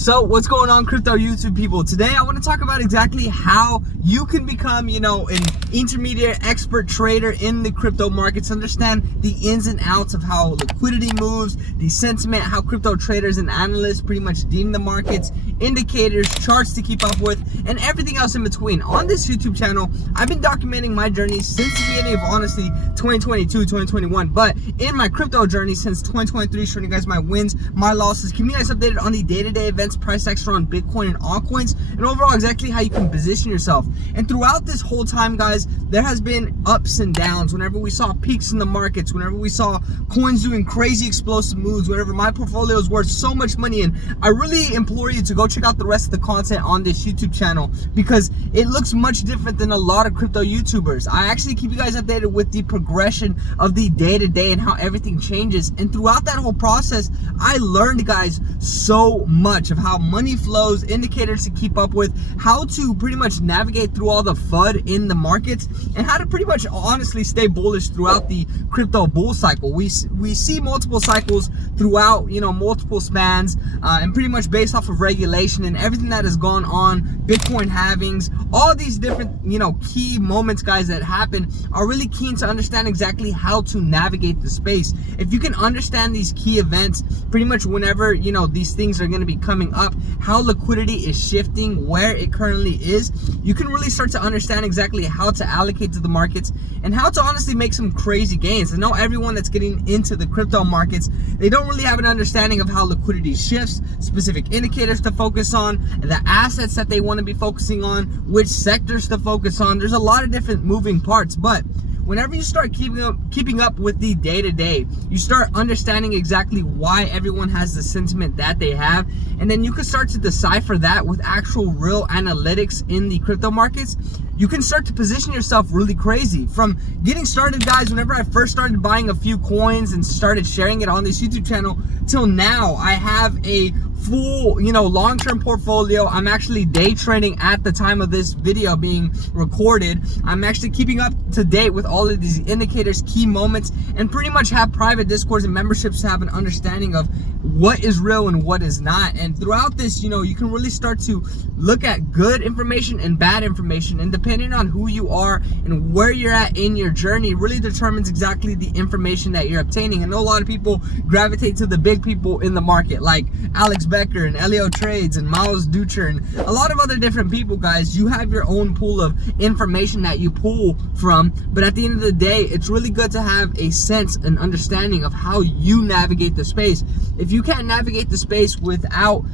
So what's going on, crypto YouTube people? Today I want to talk about exactly how you can become, an intermediate expert trader in the crypto markets, understand the ins and outs of how liquidity moves, the sentiment, how crypto traders and analysts pretty much deem the markets, indicators, charts to keep up with, and everything else in between. On this YouTube channel, I've been documenting my journey since the beginning of, honestly, 2022, 2021, but in my crypto journey since 2023, showing you guys my wins, my losses, keeping you guys updated on the day-to-day events, price action on Bitcoin and altcoins, and overall exactly how you can position yourself. And throughout this whole time, guys, there has been ups and downs. Whenever we saw peaks in the markets, whenever we saw coins doing crazy explosive moves, whenever my portfolio is worth so much money, and I really implore you to go check out the rest of the content on this YouTube channel because it looks much different than a lot of crypto YouTubers. I actually keep you guys updated with the progression of the day-to-day and how everything changes. And throughout that whole process, I learned, guys, so much of how money flows, indicators to keep up with, how to pretty much navigate through all the FUD in the markets, and how to pretty much honestly stay bullish throughout the crypto bull cycle. We see multiple cycles throughout, multiple spans, and pretty much based off of regulation and everything that has gone on, Bitcoin halvings, all these different, key moments, guys, that happen are really keen to understand exactly how to navigate the space. If you can understand these key events, pretty much whenever, these things are going to be coming up, how liquidity is shifting, where it currently is, you can really start to understand exactly how to allocate to the markets and how to honestly make some crazy gains. I know everyone that's getting into the crypto markets, they don't really have an understanding of how liquidity shifts, specific indicators to focus on, the assets that they want to be focusing on, which sectors to focus on. There's a lot of different moving parts, but whenever you start keeping up with the day-to-day, you start understanding exactly why everyone has the sentiment that they have, and then you can start to decipher that with actual real analytics in the crypto markets. You can start to position yourself really crazy. From getting started, guys, whenever I first started buying a few coins and started sharing it on this YouTube channel, till now, I have a full, long-term portfolio. I'm actually day trading at the time of this video being recorded. I'm actually keeping up to date with all of these indicators, key moments, and pretty much have private discords and memberships to have an understanding of what is real and what is not. And throughout this, you can really start to look at good information and bad information, and depending on who you are and where you're at in your journey really determines exactly the information that you're obtaining. I know a lot of people gravitate to the big people in the market like Alex Becker and Elio Trades and Miles Ducher and a lot of other different people, guys. You have your own pool of information that you pull from, but at the end of the day, it's really good to have a sense and understanding of how you navigate the space. If you can't navigate the space without,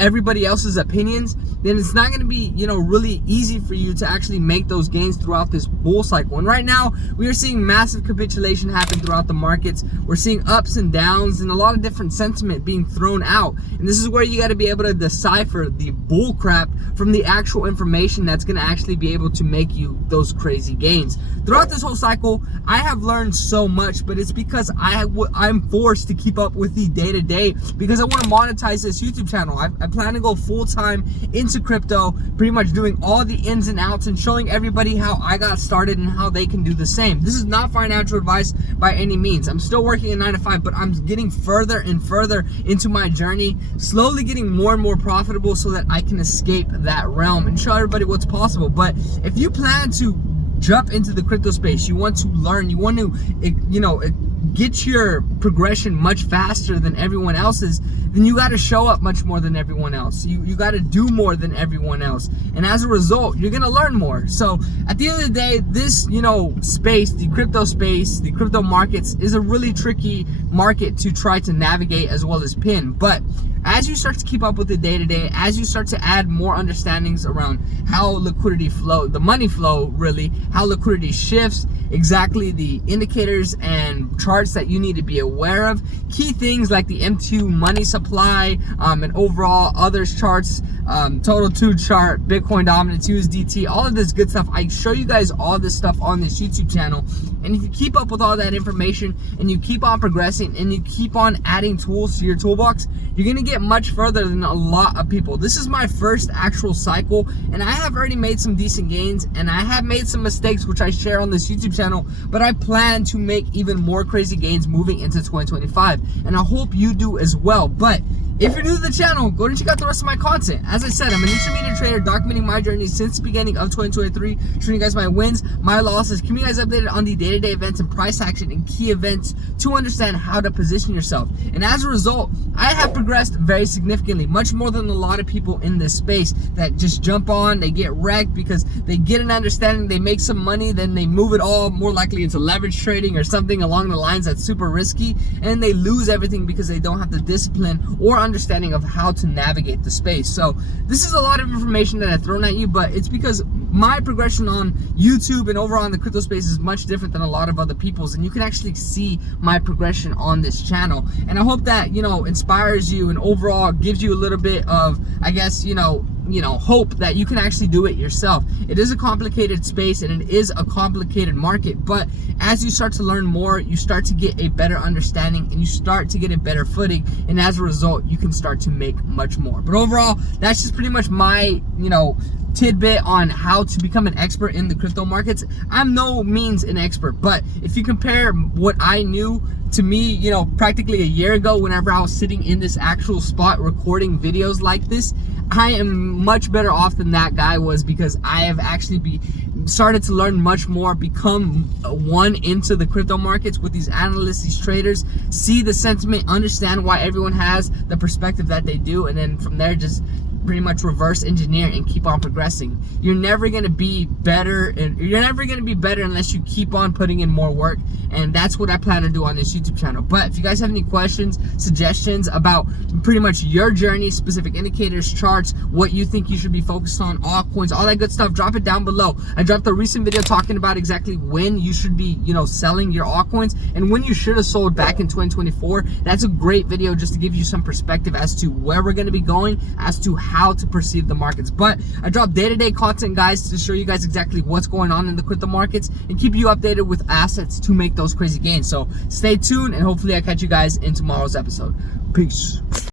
everybody else's opinions, then it's not going to be, really easy for you to actually make those gains throughout this bull cycle. And right now, we are seeing massive capitulation happen throughout the markets. We're seeing ups and downs and a lot of different sentiment being thrown out. And this is where you got to be able to decipher the bull crap from the actual information that's going to actually be able to make you those crazy gains. Throughout this whole cycle, I have learned so much, but it's because I'm forced to keep up with the day-to-day because I want to monetize this YouTube channel. I plan to go full-time into crypto, pretty much doing all the ins and outs and showing everybody how I got started and how they can do the same. This is not financial advice by any means. I'm still working a 9-to-5, but I'm getting further and further into my journey, slowly getting more and more profitable so that I can escape that realm and show everybody what's possible. But if you plan to jump into the crypto space, you want to learn, you want to, get your progression much faster than everyone else's, then you got to show up much more than everyone else. You got to do more than everyone else. And as a result, you're going to learn more. So at the end of the day, this, space, the crypto markets is a really tricky market to try to navigate as well as pin. But as you start to keep up with the day-to-day, as you start to add more understandings around how liquidity flow, the money flow really, how liquidity shifts, exactly the indicators and charts that you need to be aware of, key things like the M2 money supply, and overall others charts, total 2 chart, Bitcoin dominance, USDT, all of this good stuff. I show you guys all this stuff on this YouTube channel. And if you keep up with all that information and you keep on progressing and you keep on adding tools to your toolbox, you're going to get much further than a lot of people. This is my first actual cycle, and I have already made some decent gains, and I have made some mistakes which I share on this YouTube channel, but I plan to make even more crazy gains moving into 2025, and I hope you do as well. But If you're new to the channel, go and check out the rest of my content. As I said, I'm an intermediate trader documenting my journey since the beginning of 2023, showing you guys my wins, my losses, keeping you guys updated on the day-to-day events and price action and key events to understand how to position yourself. And as a result, I have progressed very significantly, much more than a lot of people in this space that just jump on, they get wrecked because they get an understanding, they make some money, then they move it all more likely into leverage trading or something along the lines that's super risky, and they lose everything because they don't have the discipline or understanding of how to navigate the space. So this is a lot of information that I've thrown at you, but it's because my progression on YouTube and over on the crypto space is much different than a lot of other people's, and you can actually see my progression on this channel. And I hope that, you know, inspires you and overall gives you a little bit of, I guess, you know, hope that you can actually do it yourself. It is a complicated space and it is a complicated market, but as you start to learn more, you start to get a better understanding and you start to get a better footing, and as a result, you can start to make much more. But overall, that's just pretty much my, you know, tidbit on how to become an expert in the crypto markets. I'm no means an expert, but if you compare what I knew to me, you know, practically a year ago, whenever I was sitting in this actual spot recording videos like this, I am much better off than that guy was, because I have actually started to learn much more, become one into the crypto markets with these analysts, these traders, see the sentiment, understand why everyone has the perspective that they do, and then from there just pretty much reverse engineer and keep on progressing. You're never going to be better, and you're never going to be better unless you keep on putting in more work, and that's what I plan to do on this YouTube channel. But if you guys have any questions, suggestions about pretty much your journey, specific indicators, charts, what you think you should be focused on, altcoins, all that good stuff, drop it down below. I dropped a recent video talking about exactly when you should be, you know, selling your altcoins and when you should have sold back in 2024. That's a great video just to give you some perspective as to where we're going to be going, as to how to perceive the markets. But I drop day-to-day content, guys, to show you guys exactly what's going on in the crypto markets and keep you updated with assets to make those crazy gains. So stay tuned, and hopefully I catch you guys in tomorrow's episode. Peace.